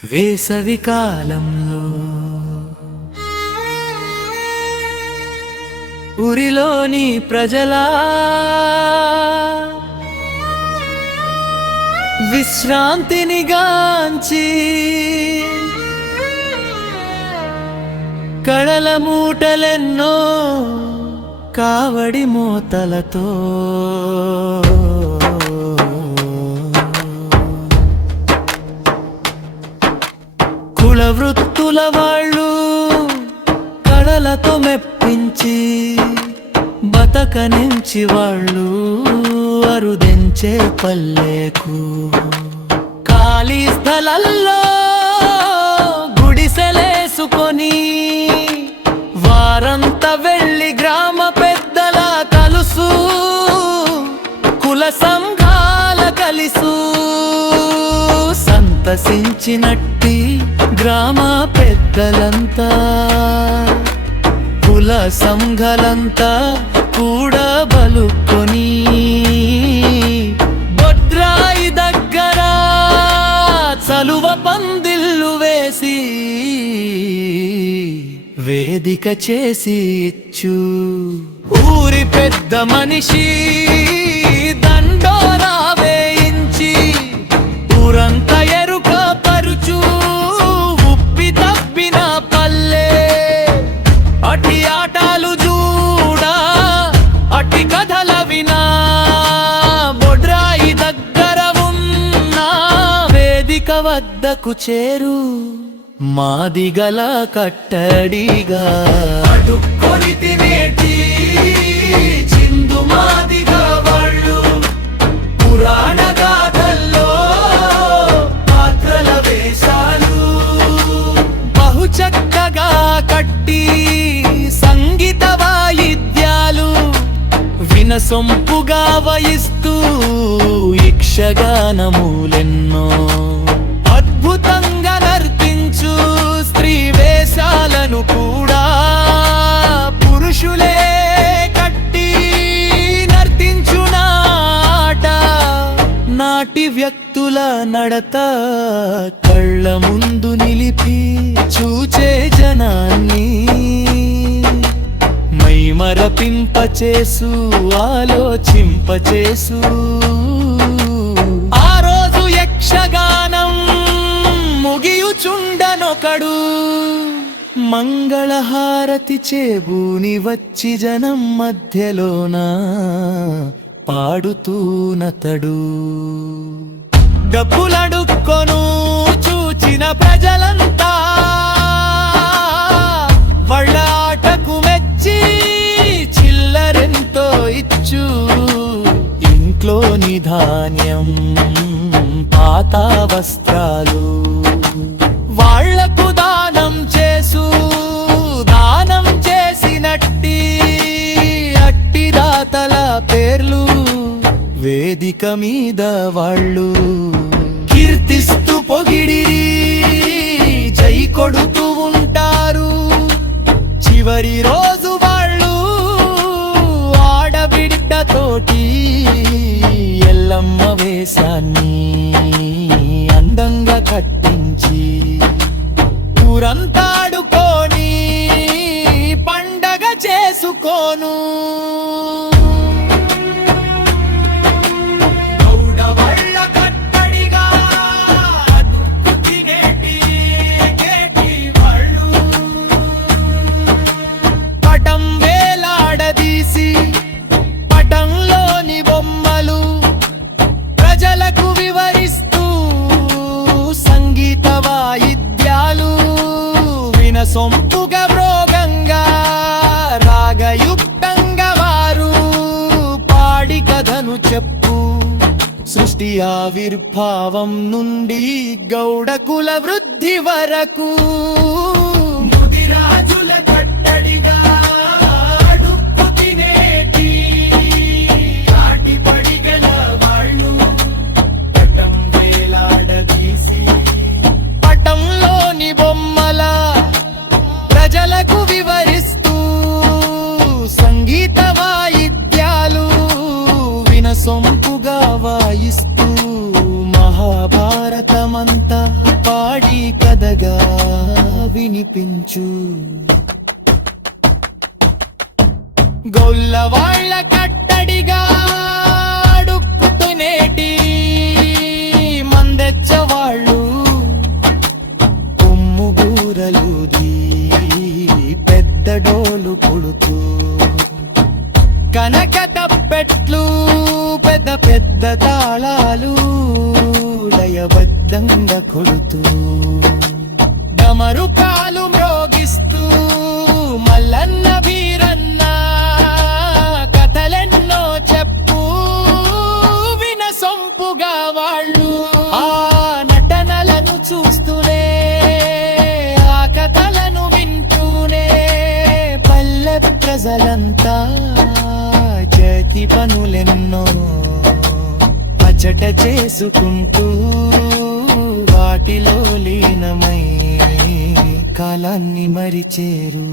వేసవి కాలంలో ఉరిలోని ప్రజలా విశ్రాంతిని గాంచి కళల మూటలెన్నో కావడి మూతలతో వృత్తుల వాళ్ళు కళలతో మెప్పించి బతకనించి వాళ్ళు అరుదెంచే పల్లెకు. ఖాళీ స్థలల్లో గుడిసెలేసుకొని వారంతా వెళ్ళి గ్రామ పెద్దల కలుసు కుల సంఘాల కలిసు. సంతసించినట్టి గ్రామ పెద్దలంతా కుల సంఘలంతా కూడా బలుకొని బొడ్రాయి దగ్గర చలువ పందిల్లు వేసి వేదిక చేసి ఇచ్చు. ఊరి పెద్ద మనిషి వద్దకు చేరు. మాదిగల కట్టడిగా. అడుక్కొని తినేటి చిందు మాదిగా వాళ్ళు. పురాణ గాథల్లో పాత్రల వేషాలు. బహు కట్టి సంగీత వాయిద్యాలు వినసొంపుగా వయిస్తూ యక్షగానములెన్నో అద్భుతంగా నర్తించు స్త్రీ వేషాలను కూడా పురుషులే కట్టి నర్తించు నాట. నాటి వ్యక్తుల నడత కళ్ళ ముందు నిలిపి చూచే జనాన్ని మై మరపింపచేసు ఆలోచింపచేసు. ఒక్కడు మంగళహారతి చేబూని వచ్చి జనం మధ్యలోన పాడుతూనతడు డబ్బులడుక్కొను చూచిన ప్రజలంతా వాళ్ళ ఆటకు మెచ్చి చిల్లరెంతో ఇచ్చు ఇంట్లోని ధాన్యం పాతావస్థ వేదిక మీద వాళ్ళు కీర్తిస్తూ పొగిడి జై కొడుతూ ఉంటారు. చివరి రోజు వాళ్ళు ఆడబిడ్డతోటి ఎల్లమ్మ వేశాన్ని. వినసొంపుగా రోగంగా రాగయుక్తంగా వారు పాడి కథను చెప్పు. సృష్టి ఆవిర్భావం నుండి గౌడ కుల వృద్ధి వరకు. వినిపించు గొల్ల వాళ్ళ కట్టడిగా అడుక్కుతునేటి మందెచ్చవాళ్ళు. కొమ్ము గూరలుది పెద్ద డోలు కొడుతూ. కనక తప్పెట్లు పెద్ద పెద్ద తాళాలు లయబద్ధంగా కొడుతూ. ప్రజలంతా చేతి పనులెన్నో అచట చేసుకుంటూ వాటిలో లీనమై కాలాన్ని మరిచేరు.